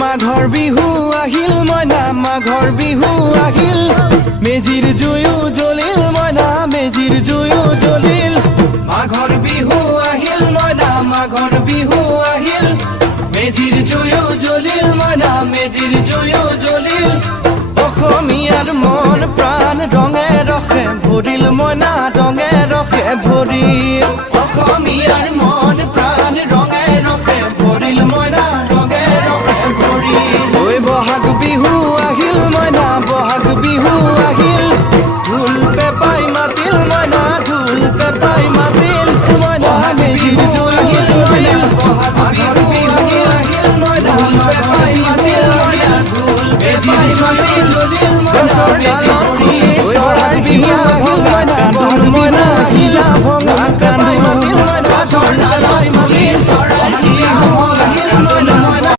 মাঘৰ বিহু আহিল মইনা মাঘৰ বিহু আহিল মেজিৰ জুয়ো জ্বলিল মইনা মেজিৰ জুয়ো জ্বলিল মাঘৰ বিহু আহিল মইনা মাঘৰ বিহু আহিল মেজিৰ জুয়ো জ্বলিল মইনা মেজিৰ জুয়ো জ্বলিল অসমীয়াৰ মন প্ৰাণ ৰঙে ৰসে ভৰিল মইনা ৰঙে ৰসে ভৰিল অসমীয়াৰ মন